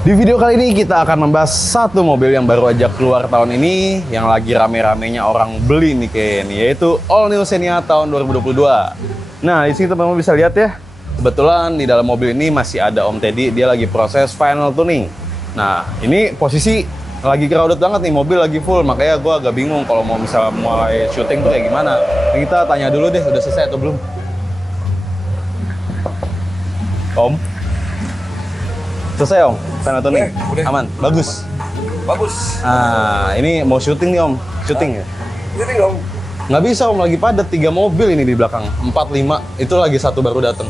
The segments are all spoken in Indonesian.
Di video kali ini kita akan membahas satu mobil yang baru aja keluar tahun ini, yang lagi rame-ramenya orang beli nih kayaknya, yaitu All New Xenia tahun 2022. Nah, di sini teman-teman bisa lihat ya, kebetulan di dalam mobil ini masih ada Om Teddy, dia lagi proses final tuning. Nah, ini posisi lagi crowded banget nih, mobil lagi full, makanya gue agak bingung kalau mau misalnya mulai syuting tuh kayak gimana. Nah, kita tanya dulu deh, udah selesai atau belum? Om? Selesai Om? Final tuning? Udah. Aman? Bagus? Bagus. Nah, ini mau syuting nih Om, syuting ya? Syuting dong. Nggak bisa Om, lagi padat 3 mobil ini di belakang, 4, 5, itu lagi satu baru datang.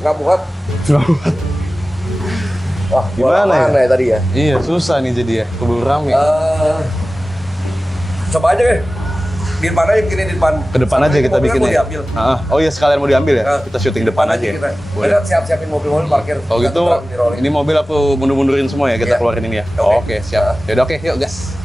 Nggak buat. Nggak buat. Wah, Gimana ya? tadi ya? Iya, susah nih jadi ya, keburu rame. Coba aja deh. Di depan aja bikinnya di depan. Ke depan aja kita bikin mau ya? diambil. Oh iya, sekalian mau diambil ya? Kita syuting depan aja ya? Kita. Boleh. Kita siap-siapin mobil-mobil parkir. Kalau gitu, ini mobil aku mundur-mundurin semua ya, kita Iya. keluarin ini ya? Oke. Oke, siap. Yaudah oke, yuk gas.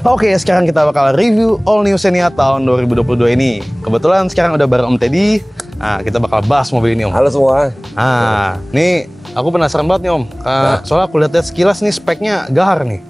Oke, sekarang kita bakal review All New Xenia tahun 2022 ini. Kebetulan sekarang udah bareng Om Teddy. Nah, kita bakal bahas mobil ini Om. Halo semua. Nah, nih aku penasaran banget nih Om. Soalnya aku lihat sekilas nih speknya gahar nih.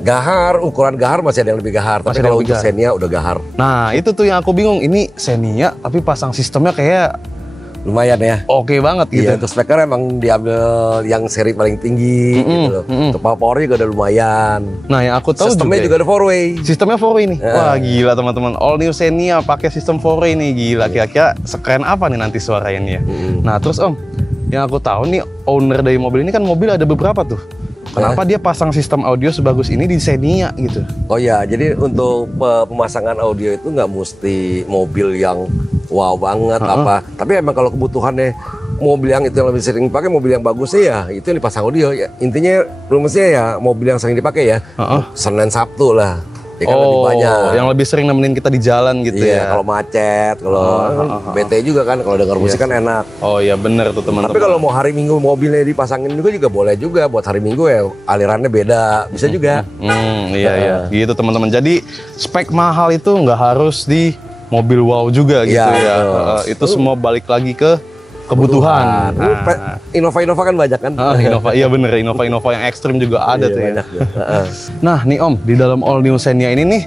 Gahar, ukuran gahar masih ada yang lebih gahar. Tapi kalau untuk Xenia udah gahar. Nah, itu tuh yang aku bingung. Ini Xenia, tapi pasang sistemnya kayak lumayan ya. oke banget gitu. Iya, untuk speknya emang diambil yang seri paling tinggi gitu loh. Untuk power-nya juga udah lumayan. Nah, yang aku tahu sistemnya juga ada 4-way. Sistemnya 4-way nih. Wah, gila teman-teman. All New Xenia pakai sistem 4-way nih. Gila, kira-kira sekeren apa nih nanti suaranya ya. Nah, terus Om, yang aku tahu nih owner dari mobil ini kan mobil ada beberapa tuh. Kenapa dia pasang sistem audio sebagus ini di Xenia gitu? Oh ya, jadi untuk pemasangan audio itu nggak mesti mobil yang wow banget apa. Tapi emang kalau kebutuhannya mobil yang itu yang lebih sering dipakai, mobil yang bagusnya ya itu yang dipasang audio. Ya, intinya rumusnya ya mobil yang sering dipakai ya Senin Sabtu lah. Ya kan lebih banyak. Yang lebih sering nemenin kita di jalan gitu ya. Kalau macet, kalau bete juga kan, kalau denger musik kan enak. Oh iya bener tuh teman-teman. Tapi kalau mau hari Minggu mobilnya dipasangin juga boleh juga. Buat hari Minggu ya alirannya beda, bisa juga. Iya. Gitu teman-teman. Jadi spek mahal itu nggak harus di mobil wow juga gitu ya. Itu semua balik lagi ke kebutuhan. Innova kan banyak kan? Innova, iya bener. Innova yang ekstrim juga ada tuh ya. Nah nih Om, di dalam All New Xenia ini nih,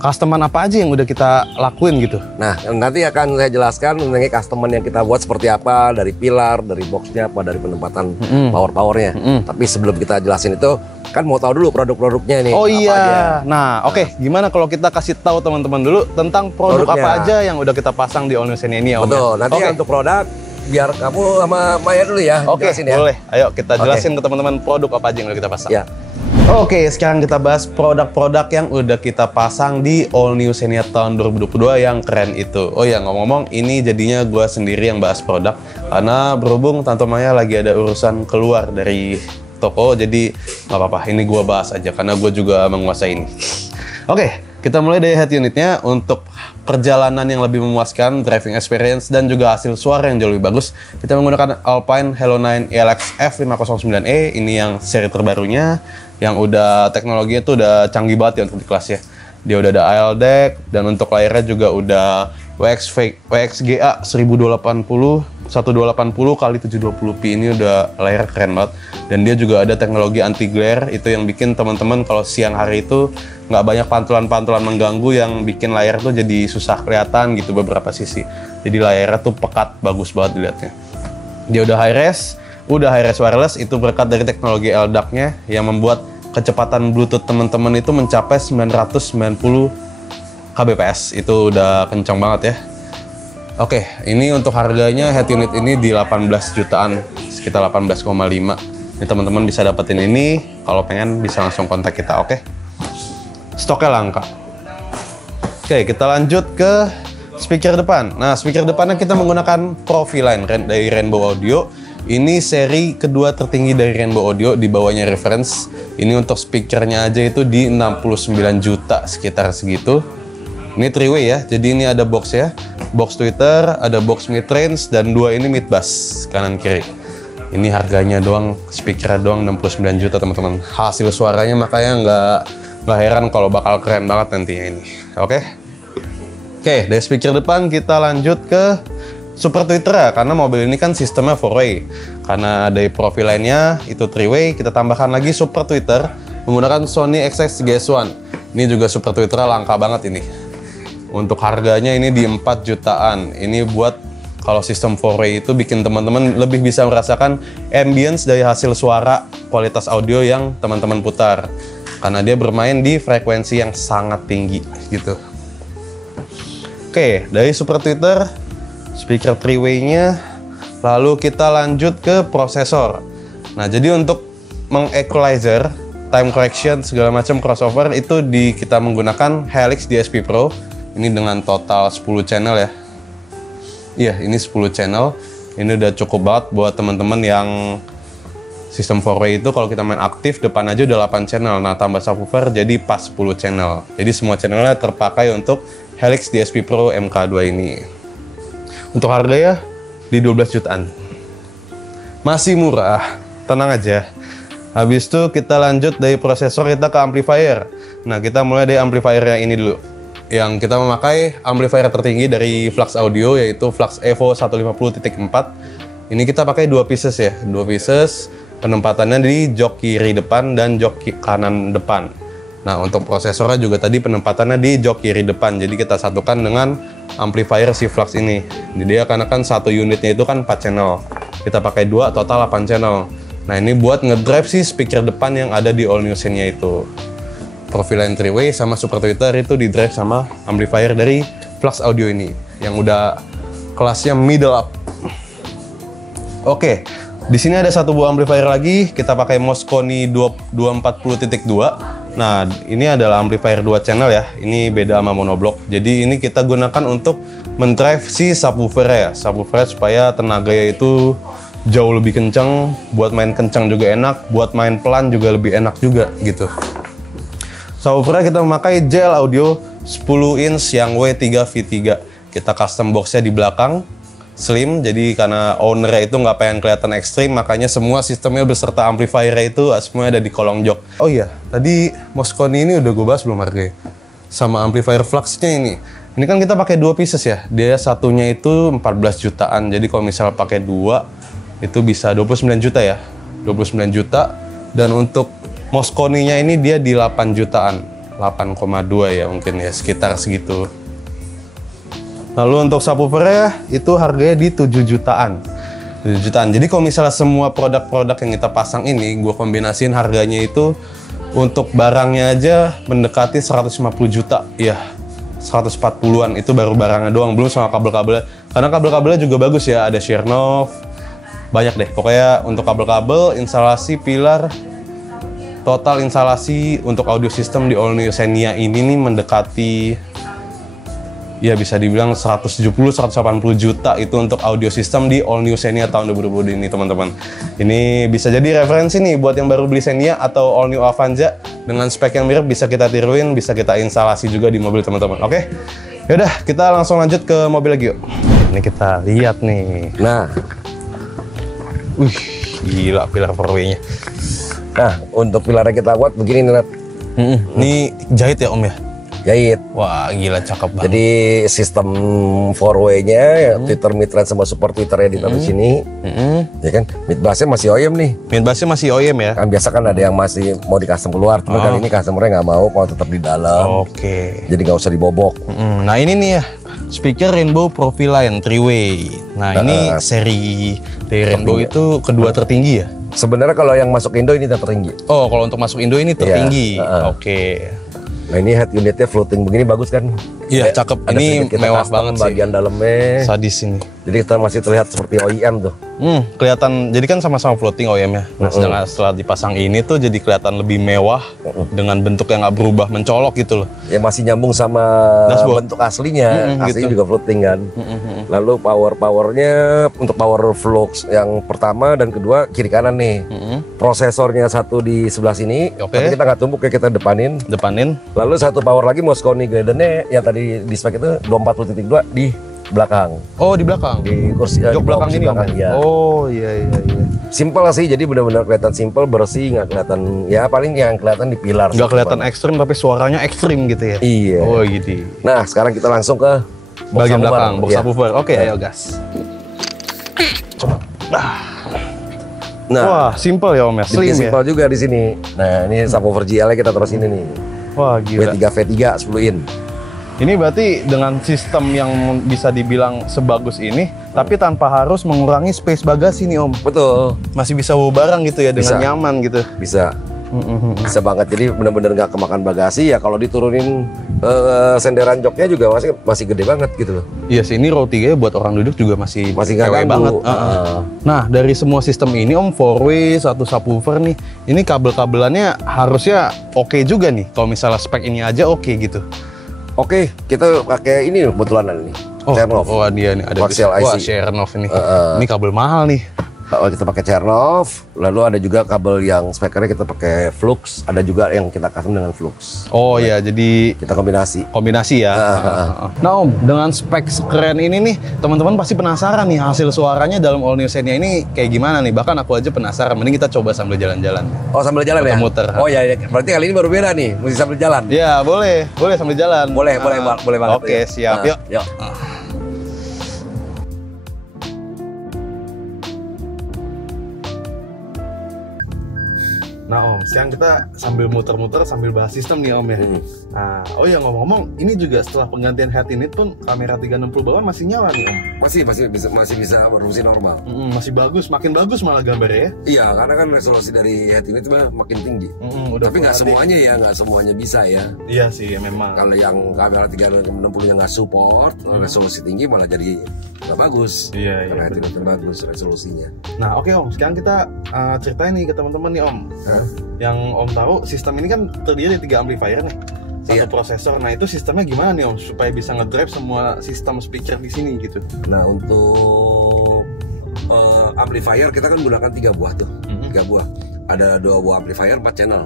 customan apa aja yang udah kita lakuin gitu? Nah, nanti akan saya jelaskan mengenai customan yang kita buat seperti apa, dari pilar, dari boxnya apa, dari penempatan power-powernya. Tapi sebelum kita jelasin itu, kan mau tahu dulu produk-produknya nih. Oh iya. Aja. Nah, oke. Gimana kalau kita kasih tahu teman-teman dulu tentang produk apa aja yang udah kita pasang di All New Xenia ini ya Om? Betul. Nanti untuk produk, biar kamu sama Maya dulu ya. Oke, boleh. Ayo kita jelasin ke teman-teman produk apa aja yang udah kita pasang. Ya. Oke, sekarang kita bahas produk-produk yang udah kita pasang di All New Xenia tahun 2022 yang keren itu. Oh ya, ngomong-ngomong, ini jadinya gue sendiri yang bahas produk karena berhubung Tante Maya lagi ada urusan keluar dari toko, jadi nggak apa-apa. Ini gue bahas aja karena gue juga menguasai ini. Oke, kita mulai dari head unitnya. Untuk perjalanan yang lebih memuaskan, driving experience, dan juga hasil suara yang jauh lebih bagus, kita menggunakan Alpine Halo 9 ELX F509E. Ini yang seri terbarunya, yang udah teknologinya tuh udah canggih banget ya untuk di kelas ya. Dia udah ada ALDEC, dan untuk layarnya juga udah WXGA 1280x720p. Ini udah layar keren banget, dan dia juga ada teknologi anti glare. Itu yang bikin teman-teman kalau siang hari itu nggak banyak pantulan-pantulan mengganggu yang bikin layar tuh jadi susah kelihatan gitu beberapa sisi. Jadi layarnya tuh pekat, bagus banget dilihatnya. Dia udah high res wireless, itu berkat dari teknologi LDAC-nya yang membuat kecepatan Bluetooth teman-teman itu mencapai 990 kbps. Itu udah kencang banget ya. Oke, ini untuk harganya head unit ini di 18 jutaan, sekitar 18,5. Ini teman-teman bisa dapetin ini, kalau pengen bisa langsung kontak kita, oke? Stoknya langka. Oke, kita lanjut ke speaker depan. Nah, speaker depannya kita menggunakan Profiline dari Rainbow Audio. Ini seri kedua tertinggi dari Rainbow Audio, di bawahnya reference. Ini untuk speakernya aja itu di 69 juta, sekitar segitu. Ini 3-way ya, jadi ini ada box ya. Box tweeter, ada box mid-range, dan dua ini mid-bass, kanan kiri. Ini harganya doang, speaker doang 69 juta teman-teman. Hasil suaranya makanya nggak heran kalau bakal keren banget nantinya ini. Oke, dari speaker depan kita lanjut ke Super Tweeter ya, karena mobil ini kan sistemnya 4-way. Karena dari Profiline-nya itu 3-way, kita tambahkan lagi Super Tweeter menggunakan Sony XX GS1. Ini juga Super Tweeter langka banget ini. Untuk harganya ini di 4 jutaan. Ini buat kalau sistem 4-way itu bikin teman-teman lebih bisa merasakan ambience dari hasil suara, kualitas audio yang teman-teman putar. Karena dia bermain di frekuensi yang sangat tinggi gitu. Oke, dari Super Tweeter, speaker 3-way-nya, lalu kita lanjut ke prosesor. Nah, jadi untuk meng-equalizer, time correction, segala macam crossover itu kita menggunakan Helix DSP Pro. Ini dengan total 10 channel ya. Iya, ini 10 channel. Ini udah cukup banget buat teman-teman yang sistem 4-way itu kalau kita main aktif, depan aja udah 8 channel. Nah, tambah subwoofer jadi pas 10 channel. Jadi semua channelnya terpakai untuk Helix DSP Pro MK2 ini. Untuk harga ya di 12 jutaan. Masih murah, tenang aja. Habis itu kita lanjut dari prosesor kita ke amplifier. Nah, kita mulai dari amplifier yang ini dulu. Yang kita memakai amplifier tertinggi dari Flux Audio, yaitu Flux Evo 150.4. Ini kita pakai 2 pieces ya, 2 pieces. Penempatannya di jok kiri depan dan jok kanan depan. Nah, untuk prosesornya juga tadi penempatannya di jok kiri depan. Jadi kita satukan dengan amplifier si Flux ini. Jadi dia karena kan satu unitnya itu kan 4 channel. Kita pakai 2, total 8 channel. Nah, ini buat ngedrive si speaker depan yang ada di all new Xenia itu. Profiline 3-way sama Super Tweeter itu di drive sama amplifier dari Flux Audio ini yang udah kelasnya middle up. Oke, di sini ada satu buah amplifier lagi. Kita pakai Mosconi 240.2. Nah, ini adalah amplifier 2 channel ya. Ini beda sama monoblock. Jadi ini kita gunakan untuk mendrive si subwoofer ya. Subwoofer supaya tenaganya itu jauh lebih kencang. Buat main kencang juga enak, buat main pelan juga lebih enak juga gitu. Subwoofernya kita memakai JL Audio 10 inch yang W3V3. Kita custom boxnya di belakang, slim, jadi karena ownernya itu nggak pengen kelihatan ekstrim, makanya semua sistemnya beserta amplifiernya itu semuanya ada di kolong jok. Oh iya, tadi Mosconi ini udah gue bahas belum harganya? Sama amplifier Fluxnya ini. Ini kan kita pakai 2 pieces ya, dia satunya itu 14 jutaan, jadi kalau misal pakai 2, itu bisa 29 juta ya. 29 juta, dan untuk Mosconi-nya ini dia di 8 jutaan, 8,2 ya mungkin ya, sekitar segitu. Lalu untuk subwoofernya itu harganya di 7 jutaan. 7 jutaan. Jadi kalau misalnya semua produk-produk yang kita pasang ini, gue kombinasiin harganya itu untuk barangnya aja mendekati 150 juta. Ya, 140-an itu baru barangnya doang, belum sama kabel-kabelnya. Karena kabel-kabelnya juga bagus ya, ada Chernoff, banyak deh. Pokoknya untuk kabel-kabel, instalasi pilar, total instalasi untuk audio system di all new Xenia ini nih mendekati ya bisa dibilang 170-180 juta itu untuk audio system di all new Xenia tahun 2020 ini teman-teman. Ini bisa jadi referensi nih buat yang baru beli Xenia atau all new Avanza dengan spek yang mirip, bisa kita tiruin, bisa kita instalasi juga di mobil teman-teman. Oke. Yaudah, kita langsung lanjut ke mobil lagi yuk. Ini kita lihat nih. Nah, Wih, gila pilar 4W-nya. nah untuk pilarnya kita buat begini nih, Nat. Ini jahit ya Om ya? Jahit. Wah, gila cakep banget. Jadi sistem 4W-nya ya, tweeter, mid-range sama super tweeternya ditaruh di sini. Ya kan, mid-bassnya masih OEM nih. Mid-bassnya masih OEM ya? Kan biasa kan ada yang masih mau di custom keluar, cuma kali ini customernya nggak mau, kalau tetap di dalam. Oke. Jadi nggak usah dibobok. Nah ini nih ya, speaker Rainbow Profiline 3-way. Nah ini seri dari Rainbow itu kedua tertinggi ya? Sebenarnya kalau yang masuk Indo ini tertinggi. Oh, kalau untuk masuk Indo ini tertinggi. Iya, Oke. Nah ini head unitnya floating begini bagus kan? Iya, Kayak cakep. ada Ini sedikit kita mewah custom banget sih. bagian dalamnya. Sadis ini. Jadi kita masih terlihat seperti OEM tuh. Kelihatan, jadi kan sama-sama floating OEM ya. Nah, sedangkan setelah dipasang ini tuh jadi kelihatan lebih mewah dengan bentuk yang nggak berubah mencolok gitu loh. Ya masih nyambung sama Dashboard. bentuk aslinya. Aslinya gitu. juga floating kan. Lalu powernya untuk power flux yang pertama dan kedua kiri kanan nih. Prosesornya satu di sebelah sini, Oke. tapi kita nggak tumpuk ya, kita depanin. Depanin. Lalu satu power lagi Mosconi Gradennya yang tadi di spek itu 24.2 di belakang. Oh, di belakang. Di kursi Jok di belakang kursi ini Om. ya. Oh, iya. Simple sih, jadi benar-benar kelihatan simple, bersih, nggak kelihatan, ya paling yang kelihatan di pilar. Nggak kelihatan ekstrim tapi suaranya ekstrim gitu ya? Iya. Oh gitu. Nah sekarang kita langsung ke box Bagian subwoofer. belakang, box Iya. subwoofer. Oke, ayo gas. Nah, Wah, simple ya Om ya, bikin slim ya. simple juga di sini. Nah ini subwoofer GL-nya kita taruh sini nih. Wah, gila. V3 10 in. Ini berarti dengan sistem yang bisa dibilang sebagus ini, tapi tanpa harus mengurangi space bagasi nih Om. Betul, Masih bisa bawa barang gitu ya dengan Bisa. nyaman gitu. bisa. Bisa banget, jadi benar-benar nggak kemakan bagasi ya. Kalau diturunin senderan joknya juga masih gede banget gitu loh. Iya sih, ini row 3 buat orang duduk juga masih Nggak cewek ganggu. banget. Nah, dari semua sistem ini Om, 4-way, satu subwoofer nih, ini kabel-kabelannya harusnya oke juga nih. Kalau misalnya spek ini aja oke gitu. Oke, kita pakai ini kebetulan ini. Chernoff. Oh, dia nih ada Coaxial wah, IC. Chernoff ini. Ini kabel mahal nih. Kalau kita pakai Chernoff, lalu ada juga kabel yang spekernya kita pakai Flux, ada juga yang kita custom dengan Flux. Oh ya, jadi Kita kombinasi. kombinasi ya. Nah Om, dengan spek keren ini nih, teman-teman pasti penasaran nih hasil suaranya dalam All New Xenia ini kayak gimana nih. Bahkan aku aja penasaran. Mending kita coba sambil jalan-jalan. Oh sambil jalan ya? Muter-muter. Oh ya, berarti kali ini baru beda nih, mesti sambil jalan. Ya boleh sambil jalan. Boleh banget. Oke, siap. Nah, Yuk. yuk. Nah Om, sekarang kita sambil muter-muter sambil bahas sistem nih Om ya. Nah, oh ya ngomong-ngomong, ini juga setelah penggantian head unit pun kamera 360 bawah masih nyala nih Om. Masih bisa berfungsi normal. Masih bagus, makin bagus malah gambarnya ya. Iya, karena kan resolusi dari head unit mah makin tinggi. Udah Tapi nggak Full HD. semuanya ya, nggak semuanya bisa ya. Iya sih, memang. Kalau yang kamera 360-nya nggak support, resolusi tinggi malah jadi nggak bagus. Iya, Karena iya, head unitnya bagus resolusinya. Nah oke Om, sekarang kita ceritain nih ke teman-teman nih Om. Yang Om tahu sistem ini kan terdiri dari 3 amplifier nih, satu Iya. prosesor. Nah itu sistemnya gimana nih Om supaya bisa ngedrive semua sistem speaker di sini gitu? Nah untuk amplifier kita kan gunakan 3 buah tuh, 3 buah. Ada 2 buah amplifier 4 channel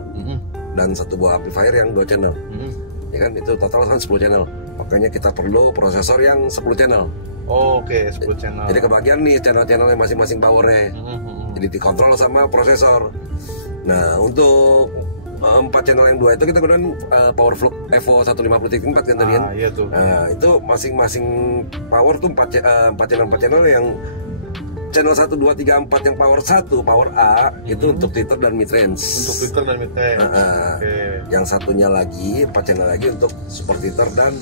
dan 1 buah amplifier yang 2 channel. Ya kan itu total kan 10 channel. Makanya kita perlu prosesor yang 10 channel. Oh, oke, 10 channel. Jadi kebagian nih channel-channelnya masing-masing powernya. Jadi dikontrol sama prosesor. Nah untuk 4 channel yang 2 itu kita gunakan Power Flux Evo 150.4 kan tadi kan? Iya tuh. Nah itu masing-masing power tuh 4 channel yang channel 1, 2, 3, 4 yang power 1, power A itu untuk tweeter dan mid range. Untuk tweeter dan mid range. Oke. Yang satunya lagi 4 channel lagi untuk super tweeter dan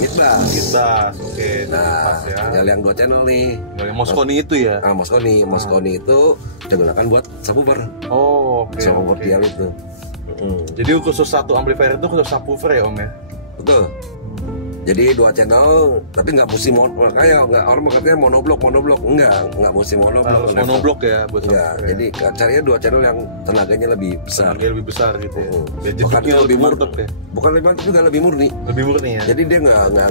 mid bass. Kita, oke. Nah, Pas ya. tinggal yang 2 channel nih. Yang Mosconi itu ya. Mosconi itu kita gunakan buat subwoofer. Oh, oke. Subwoofer oke. dial itu. Jadi khusus satu amplifier itu khusus subwoofer ya Om ya. Betul. Jadi 2 channel, tapi nggak mesti kayak nggak orang katanya monoblok, nggak mesti monoblok. Harus monoblok ya buat Enggak, subwoofer. jadi carinya 2 channel yang tenaganya lebih besar. Harganya lebih besar gitu ya. Biar Bukan jeduknya lebih mantep ya. Bukan lebih mantap juga lebih murni. Lebih murni ya. Jadi dia nggak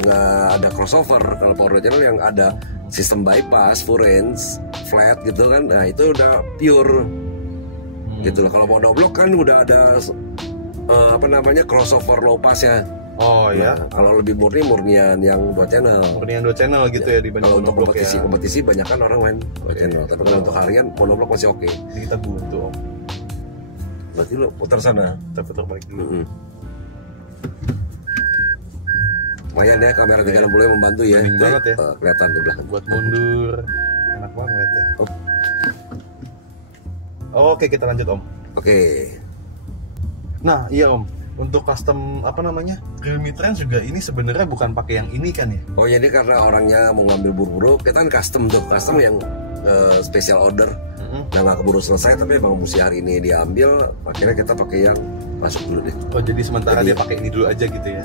ada crossover. Kalau power channel yang ada sistem bypass, full range, flat gitu kan. Nah itu udah pure. Gitu loh. Kalau monoblok kan udah ada crossover low pass ya. Oh ya. Nah, kalau lebih murnian yang 2 channel. Murnian 2 channel gitu ya dibanding Kalau untuk monoblok ya. kompetisi banyak kan orang main 2 channel. Tapi kalau untuk harian monoblok masih oke. Ini kita buntu Om. Berarti lu putar sana. Kita putar balik dulu. Lumayan ya kamera 360 yang membantu ya. Bening banget ya. Kelihatan di belakang. Buat mundur. Enak banget ya. Oke, kita lanjut Om. Oke. Nah, iya Om. Untuk custom apa namanya? Realme Trends juga ini sebenarnya bukan pakai yang ini kan ya? Oh jadi karena orangnya mau ngambil buru-buru, kita kan custom tuh, custom yang special order. Nah nggak keburu selesai, tapi emang mesti hari ini diambil. Akhirnya kita pakai yang masuk dulu deh. Oh jadi sementara dia pakai ini dulu aja gitu ya?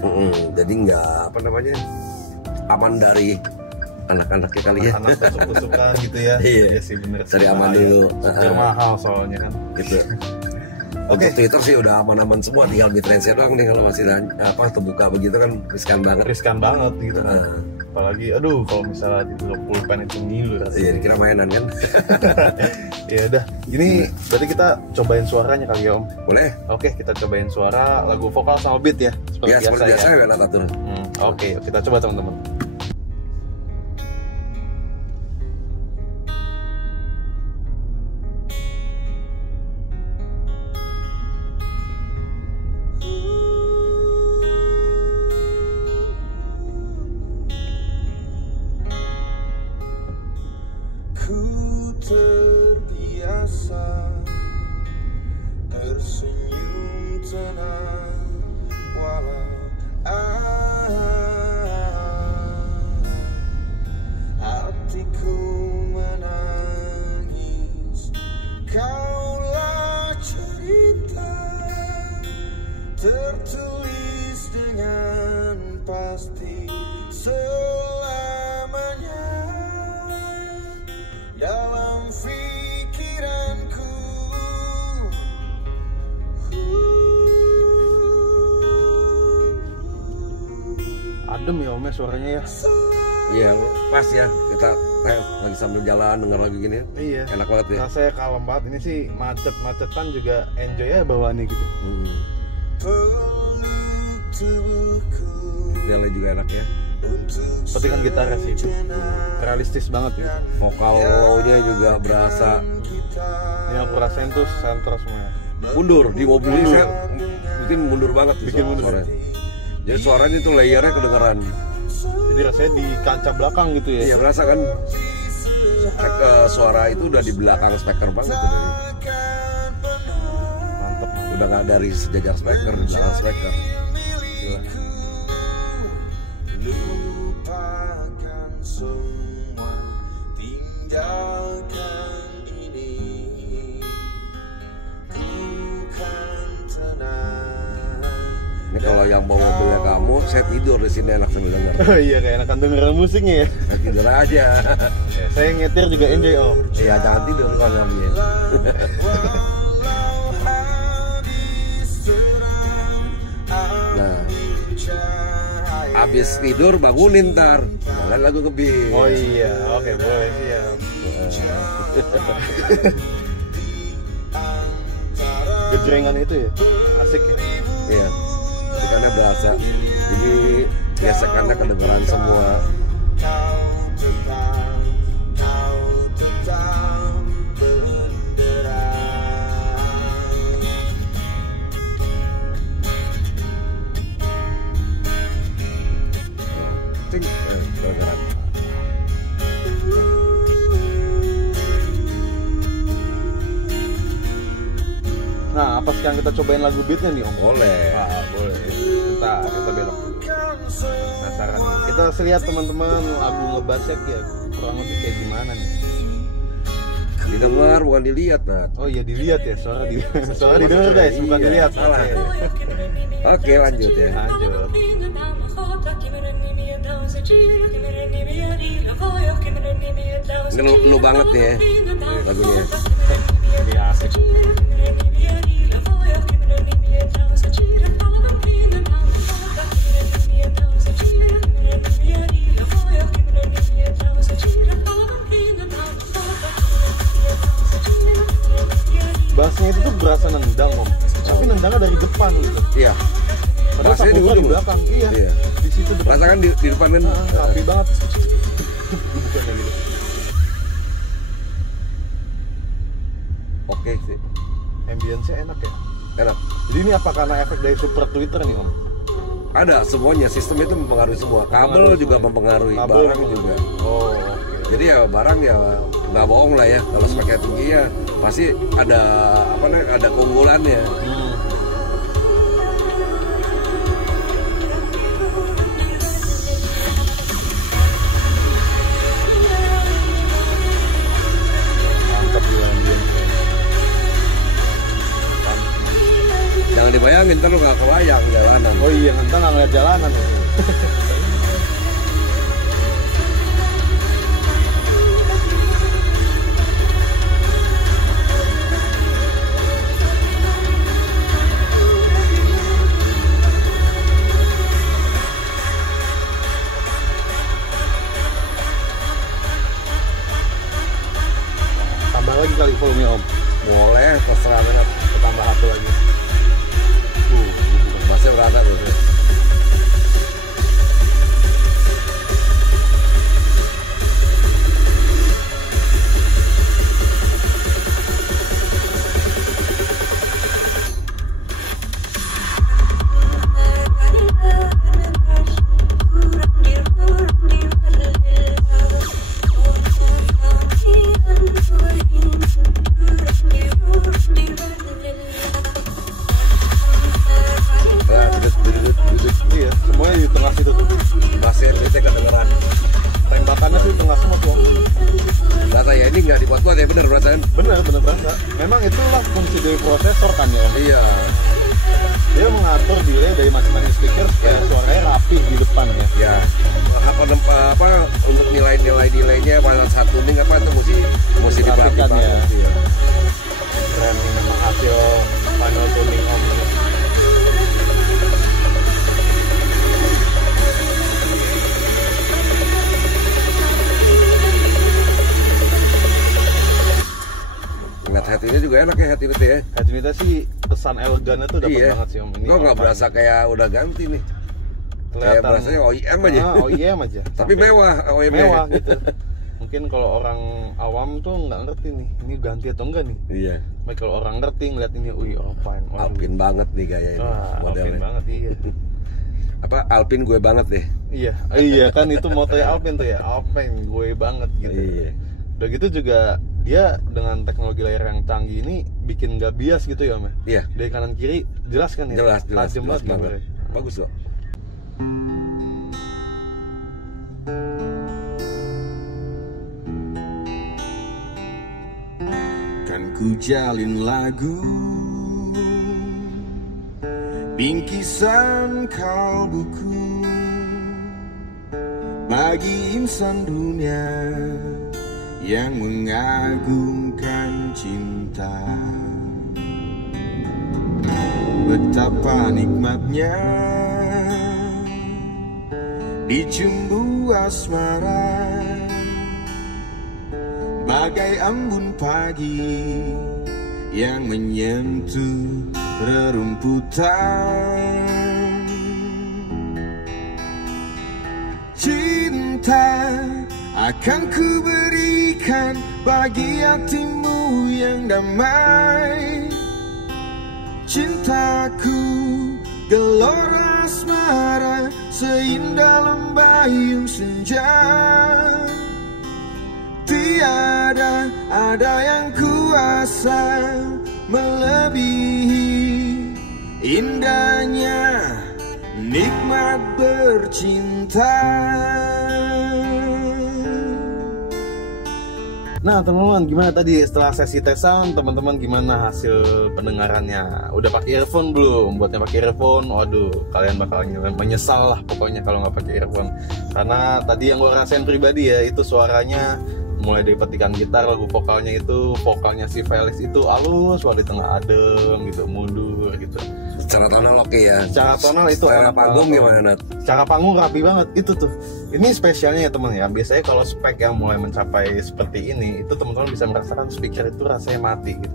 Jadi nggak apa namanya aman dari anak-anaknya kali ya. Anak tusuk-tusukan gitu ya? Iya sih bener. Cari aman dulu. Biar mahal soalnya kan. Gitu. Untuk Twitter sih udah aman-aman semua, tinggal di Trends doang nih kalau masih terbuka begitu kan riskan banget. Riskan banget gitu kan. Apalagi aduh kalau misalnya ditutup pulpen itu ngilu rasanya. Iya dikira mainan kan. Ya udah, ini berarti kita cobain suaranya kali ya Om. Boleh. Oke, kita cobain suara lagu vokal sama beat ya. Seperti biasa ya Nata tuh. Oke, kita coba teman-teman. Ku terbiasa tersenyum tenang walau hatiku menangis. Kaulah cerita tertulis dengan pasti selamanya dalam pikiranku. Adem ya Om ya suaranya ya. Iya pas ya, kita lagi sambil jalan denger lagu gini. Iya. Enak banget ya. Rasanya kalem banget. Ini sih macet-macetan juga enjoy ya bawaannya gitu. Peluk tubuhku Dialnya juga enak ya. Petikan gitarnya sih itu realistis banget ya. Vokal low-nya juga berasa. Yang aku rasain tuh sentral semua. Mundur di mobil ini saya bikin mundur banget tuh Bikin mundur. suaranya. Jadi suaranya itu layernya kedengeran. Jadi rasanya di kaca belakang gitu ya. Iya berasa kan. Suara itu udah di belakang speaker banget tuh dari. Mantep. Udah nggak dari sejajar speaker di belakang speaker. Gila. lupakan semua, tinggalkan ini, ku kan tenang. Ini kalau yang bawa mobilnya kamu, saya tidur di sini enak sambil denger. Oh iya kayak enakan denger musiknya ya. Tidur aja. Saya nyetir juga enjoy Om. Iya jangan tidur kalau namanya. Nah, abis tidur bangunin ntar, jalan lagu ngebis. Oh iya, oke boleh siap. Gejrengan itu ya, asik ya. Iya, ikannya berasa. Jadi gesekannya kedengeran semua. Cing, kedengeran. Nah, apa sekarang kita cobain lagu beatnya nih Om? Boleh. Boleh. Kita belok dulu. Penasaran nih. Kita lihat teman-teman lagu ngebassnya kayak kurang lebih kayak gimana nih? Didengar bukan dilihat, Nat. Oh iya dilihat ya, suara didengar guys, bukan Iya, dilihat. salah. Oke. Oke, lanjut ya. Lanjut. Ini lu banget nih ya lagunya. Ini asik. Bassnya itu tuh berasa nendang Om, tapi nendangnya dari depan gitu. Iya. Padahal Bassnya di subwoofer ujung. belakang. Iya. Iya. Di situ depan. Rasakan di depan kan. Rapi banget. Dibuka kayak gitu. Oke sih. Ambience-nya enak ya. Enak. Jadi ini apa karena efek dari super Twitter nih Om? Ada semuanya, sistem itu mempengaruhi semua. Kabel juga mempengaruhi, Kabel barang juga. Oh, oke. Jadi ya barang ya nggak bohong lah ya. Kalau speknya tinggi ya pasti ada apa namanya, ada keunggulannya. Mantap juga ambience. Jangan dibayangin ntar lu nggak kebayang jalanan. Oh iya, ntar nggak ngeliat jalanan. Tambah lagi kali volume Om. Boleh, terserah banget. Tambah satu lagi. Masih berada tuh. Ya, duduk. Iya, semuanya di tengah situ tuh. Masih kita kedengeran. Tembakannya sih di tengah semua tuh Om. Rasa ya ini nggak dibuat-buat ya bener perasaan. Bener berasa. Memang itulah fungsi dari prosesor kan ya Om. Iya. Dia mengatur delay dari masing-masing speaker supaya suaranya rapi di depan ya. Ya. Apa untuk nilai-nilai delaynya pada saat tuning apa itu mesti Diperhatikan diperhatikan ya. Iya. Keren nih memang hasil final tuning Om. Ngeliat head ini juga enak ya head ini tuh ya. Head unitnya sih kesan elegannya tuh dapat Iya. banget sih Om. Ini Kok nggak apa berasa nih? kayak udah ganti nih. Kayak Kelihatan berasanya OEM aja. OEM aja. Tapi Sampai mewah OEM -nya. mewah gitu. Mungkin kalau orang awam tuh nggak ngerti nih, ini ganti atau enggak nih. Iya. Tapi kalau orang ngerti ngeliat ini, wih Alpine. Waduh. Alpin banget nih gaya ini Wah, Alpine modelnya. banget iya. Apa Alpin gue banget deh. Iya, iya kan itu motonya Alpine tuh ya, Alpine gue banget gitu. Iya. Udah gitu juga dia dengan teknologi layar yang canggih ini bikin nggak bias gitu ya Om ya. Iya. Dari kanan kiri jelas kan ya? Jelas Tajam banget gambarnya. Bagus loh. Kan ku jalin lagu bingkisan kalbuku bagi insan dunia yang mengagungkan cinta. Betapa nikmatnya dicumbu asmara bagai embun pagi yang menyentuh rerumputan. Cinta akan ku berikan bagi hatimu yang damai. Cintaku gelora asmara seindah lembayung senja. Tiada ada yang kuasa melebihi indahnya nikmat bercinta. Nah teman-teman, gimana tadi setelah sesi tes sound, teman-teman gimana hasil pendengarannya? Udah pakai earphone belum? Buatnya pakai earphone, waduh, kalian bakal menyesal lah pokoknya kalau nggak pakai earphone. Karena tadi yang gue rasain pribadi ya, itu suaranya mulai dari petikan gitar, lagu vokalnya si Felix itu halus, di tengah adem gitu, mundur gitu. Secara tonal oke ya. Secara tonal itu Secara enak panggung banget. gimana Nat? Secara panggung rapi banget itu tuh. Ini spesialnya ya teman ya. Biasanya kalau spek yang mulai mencapai seperti ini, itu teman-teman bisa merasakan speaker itu rasanya mati gitu.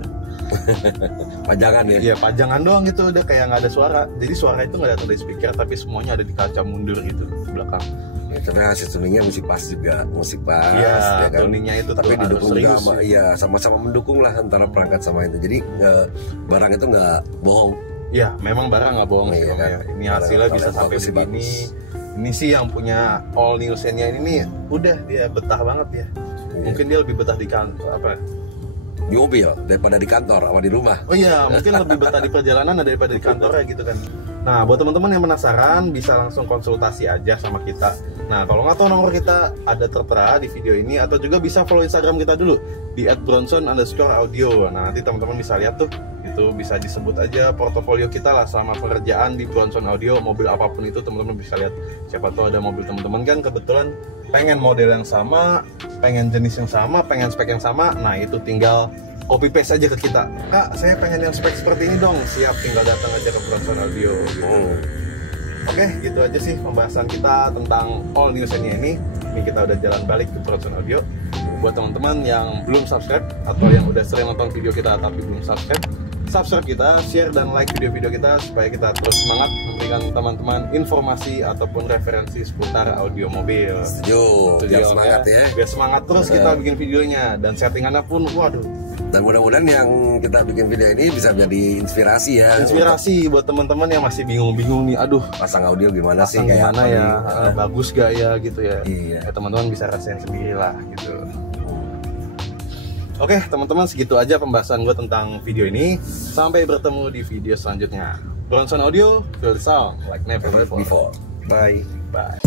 Pajangan ya. Iya, pajangan doang gitu, udah kayak nggak ada suara. Jadi suara itu nggak datang dari speaker, tapi semuanya ada di kaca mundur gitu di belakang. Ya, tapi hasil tuningnya mesti pas juga, musik pas, Iya, ya kan? tuningnya itu tapi tuh didukung harus juga serius sama, sih. iya sama-sama mendukung lah antara perangkat sama itu. Jadi barang itu nggak bohong. Iya, memang barang nggak bohong sih Iya, Bang, kan? ya. Ini hasilnya Barang bisa yang sampai bagus sih, begini. bagus. Ini sih yang punya all new Xenia ini udah dia betah banget ya. Iya. Mungkin dia lebih betah di kantor apa? Di mobil daripada di kantor sama di rumah. Oh iya, mungkin lebih betah di perjalanan daripada di kantornya gitu kan. Nah, buat teman-teman yang penasaran bisa langsung konsultasi aja sama kita. Nah, kalau nggak tahu nomor kita ada tertera di video ini atau juga bisa follow Instagram kita dulu di @bronson_audio. Nah, nanti teman-teman bisa lihat tuh, itu bisa disebut aja portofolio kita lah sama pekerjaan di Bronson Audio. Mobil apapun itu teman-teman bisa lihat. Siapa tahu ada mobil teman-teman kan kebetulan pengen model yang sama, pengen jenis yang sama, pengen spek yang sama. Nah, itu tinggal copy paste aja ke kita. Kak, saya pengen yang spek seperti ini dong. Siap, tinggal datang aja ke Bronson Audio gitu. Oke, gitu aja sih pembahasan kita tentang all new Xenia ini. Ini kita udah jalan balik ke Bronson Audio. Buat teman-teman yang belum subscribe atau yang udah sering nonton video kita tapi belum subscribe, subscribe kita, share dan like video-video kita supaya kita terus semangat memberikan teman-teman informasi ataupun referensi seputar audio mobil. Setuju, biar semangat ya. Biar semangat terus kita bikin videonya dan settingannya pun waduh. Dan mudah-mudahan yang kita bikin video ini bisa menjadi inspirasi ya. Inspirasi buat teman-teman yang masih bingung-bingung nih, aduh Pasang audio gimana sih, pasang kayak gimana apa ya, nih? bagus gak ya gitu ya. Iya. Ya teman-teman bisa rasain sendiri lah gitu. Oke teman-teman, segitu aja pembahasan gue tentang video ini. Sampai bertemu di video selanjutnya. Bronson Audio, feel the sound like never before. Before. Bye. Bye.